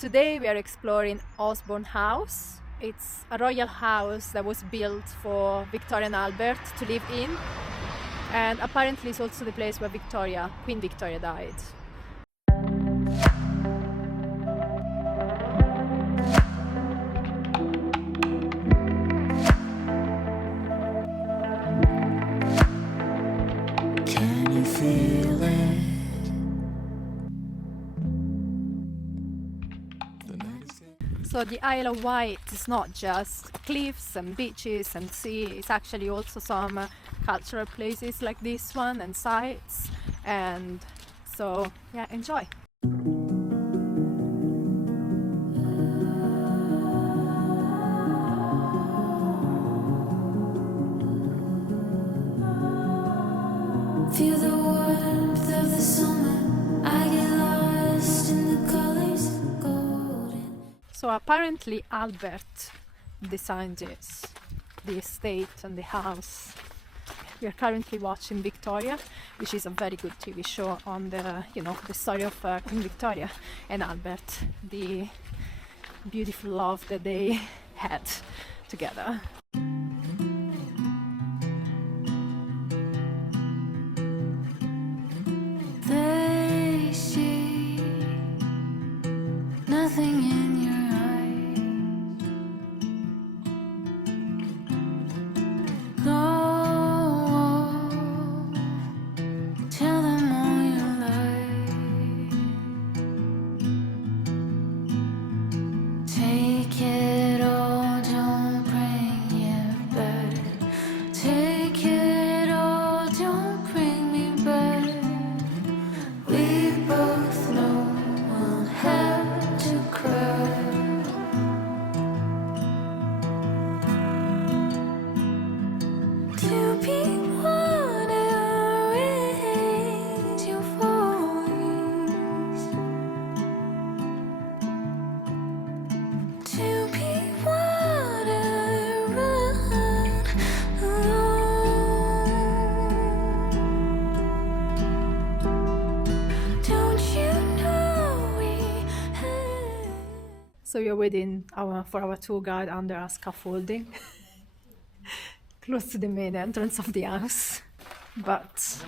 Today we are exploring Osborne House. It's a royal house that was built for Victoria and Albert to live in, and apparently it's also the place where Queen Victoria died. Can you feel it? So the Isle of Wight is not just cliffs and beaches and sea, it's actually also some cultural places like this one and sites, and so yeah, enjoy. Feel the warmth of the summer. I get lost in the colors golden. So apparently Albert designed this, the estate and the house. We are currently watching Victoria, which is a very good TV show on the story of Queen Victoria and Albert, the beautiful love that they had together. They see nothing in your eyes. Go, tell them all your lies. Take it all, don't bring it back. Take it all, don't bring me back. We both know we'll have to cry. To be water, raise your voice. To be water, run alone. Don't you know we have? So we are waiting for our tour guide under a scaffolding close to the main entrance of the house. But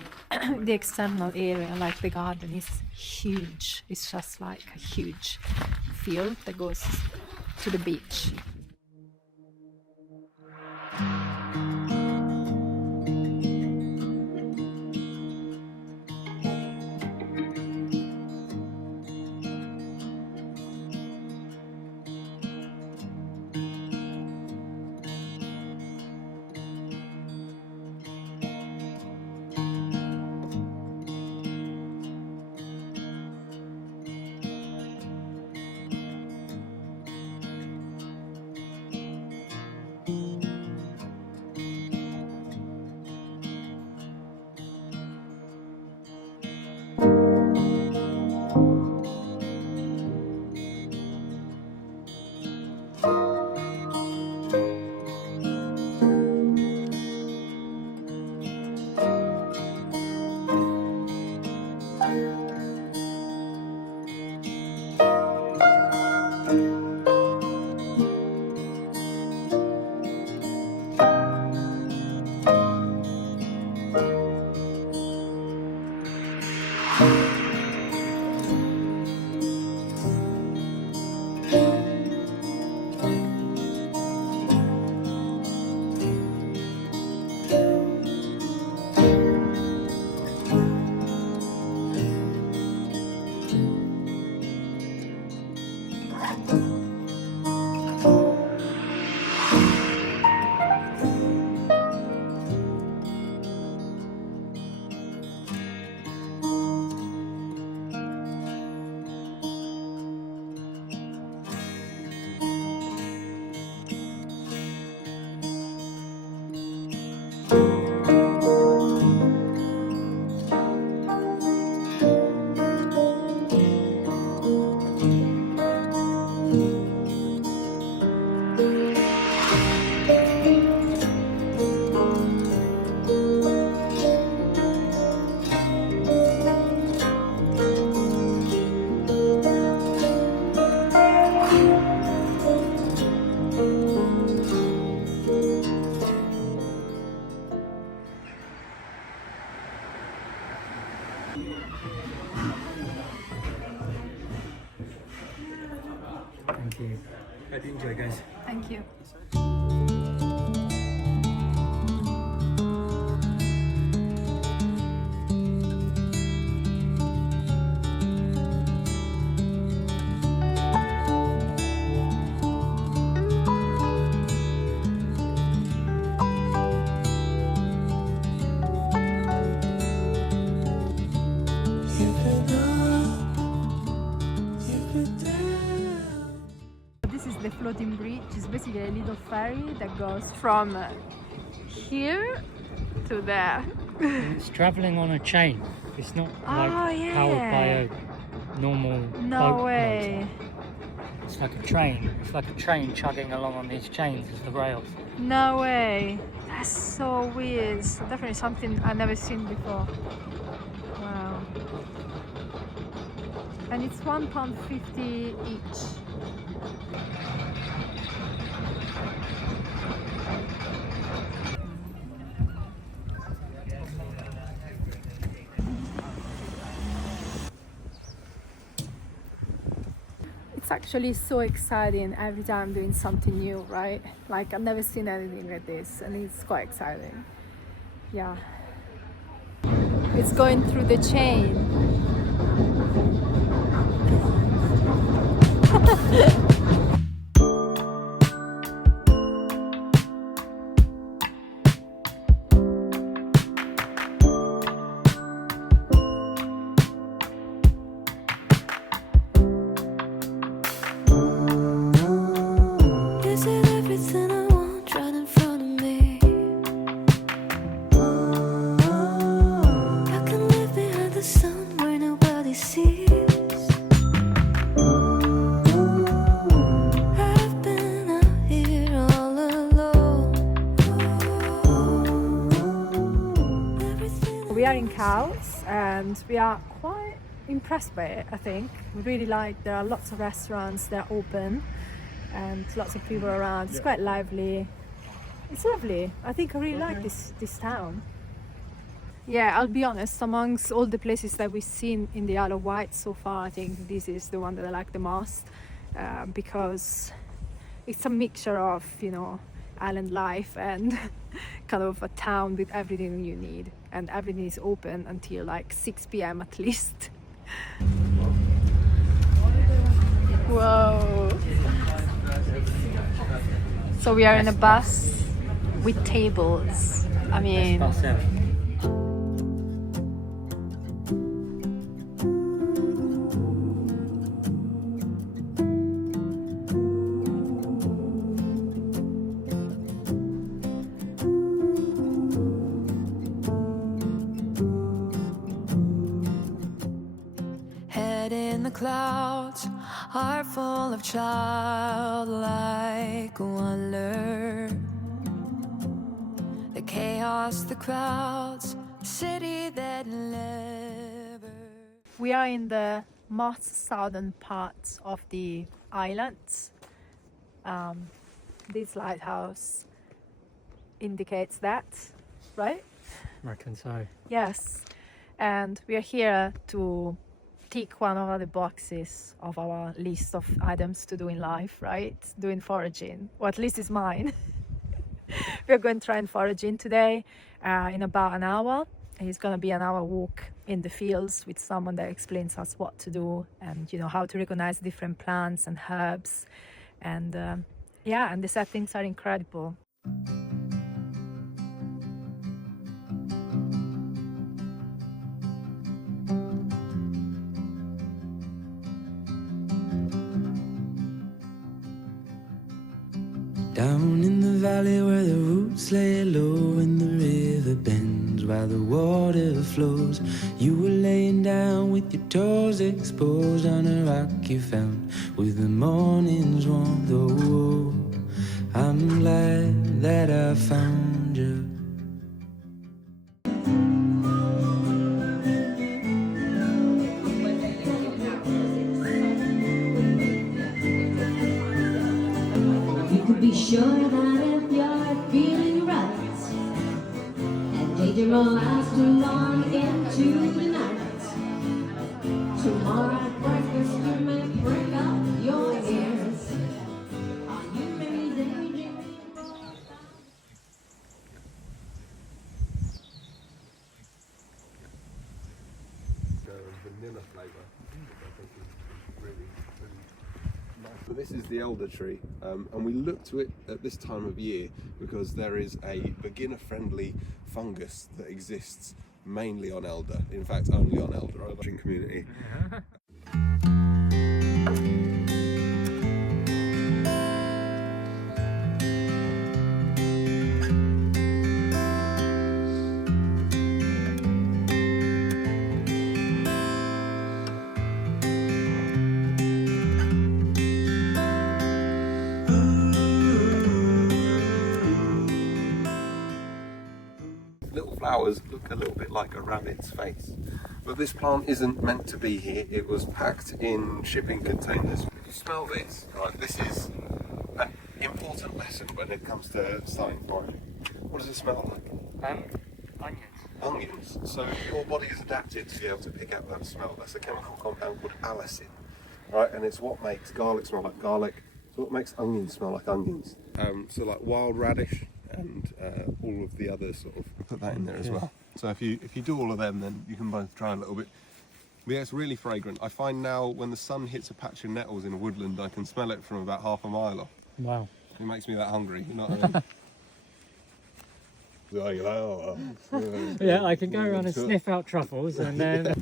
the external area, like the garden, is huge. It's just like a huge field that goes to the beach. Thank you. Hope you enjoy, guys. Thank you. This is the floating bridge. It's basically a little ferry that goes from here to there. It's travelling on a chain. It's not like powered by a normal boat way. motor. It's like a train. It's like a train chugging along on these chains as the rails. No way. That's so weird. It's definitely something I've never seen before. Wow. And it's £1.50 each. It's actually so exciting every time I'm doing something new, right? Like I've never seen anything like this, and it's quite exciting. Yeah. It's going through the chain. Is it everything I want right in front of me? I can live behind the sun where nobody sees. I've been out here all alone. We are in Cowes and we are quite impressed by it, I think. We really like, there are lots of restaurants, they're open and lots of people around. It's quite lively. It's lovely. I think I really like this town. Yeah, I'll be honest, amongst all the places that we've seen in the Isle of Wight so far, I think this is the one that I like the most, because it's a mixture of, you know, island life and kind of a town with everything you need, and everything is open until like 6 p.m. at least. Whoa! So we are in a bus with tables. I mean, Head in the clouds, heart full of childlike wonder. The chaos, the crowds, city that never. we are in the most southern part of the island. This lighthouse indicates that, right? I reckon so. Yes. And we are here to tick one of the boxes of our list of items to do in life, right? Doing foraging, or at least it's mine. We're going to try and foraging today in about an hour. It's going to be an hour walk in the fields with someone that explains us what to do and, you know, how to recognize different plants and herbs. And yeah, and the settings are incredible. Down in the valley where the roots lay low and the river bends while the water flows, you were laying down with your toes exposed on a rock you found with the morning's warmth. Oh, I'm glad that I found you. Be sure that if you're feeling right and take your own eyes too long into the night, Tomorrow at breakfast you may prick up your ears. Are you maybe daydreaming? Vanilla flavour, which I think is really nice. So this is the elder tree, and we look to it at this time of year because there is a beginner-friendly fungus that exists mainly on elder. In fact, only on elder, our community. Little flowers look a little bit like a rabbit's face, but this plant isn't meant to be here. It was packed in shipping containers. Smell this, right? This is an important lesson when it comes to starting foraging. What does it smell like? Onions. Onions. So your body is adapted to be able to pick out that smell. That's a chemical compound called allicin, right? And it's what makes garlic smell like garlic. It's what makes onions smell like onions. So like wild radish and all of the other sort of, put that in there as well. So if you do all of them, then you can both try a little bit. But yeah, it's really fragrant. I find now when the sun hits a patch of nettles in a woodland, I can smell it from about half a mile off. Wow. It makes me that hungry, you know what I mean? Yeah, I can go around and sniff out truffles and then...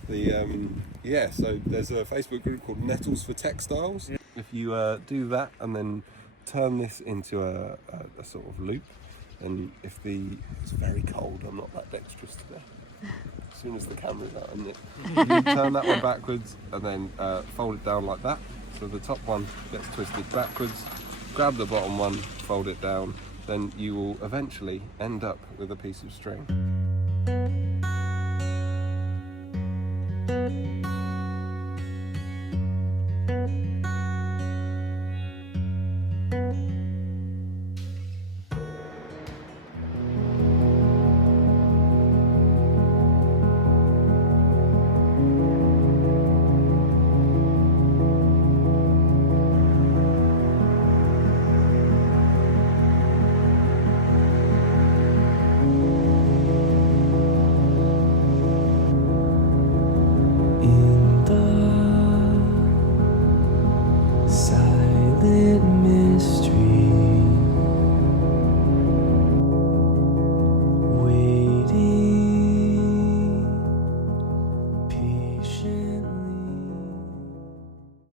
So there's a Facebook group called Nettles for Textiles. Yeah. If you do that and then turn this into a sort of loop, and if it's very cold, I'm not that dexterous today. As soon as the camera's out, and you turn that one backwards and then fold it down like that. So the top one gets twisted backwards, grab the bottom one, fold it down, then you will eventually end up with a piece of string. In the silent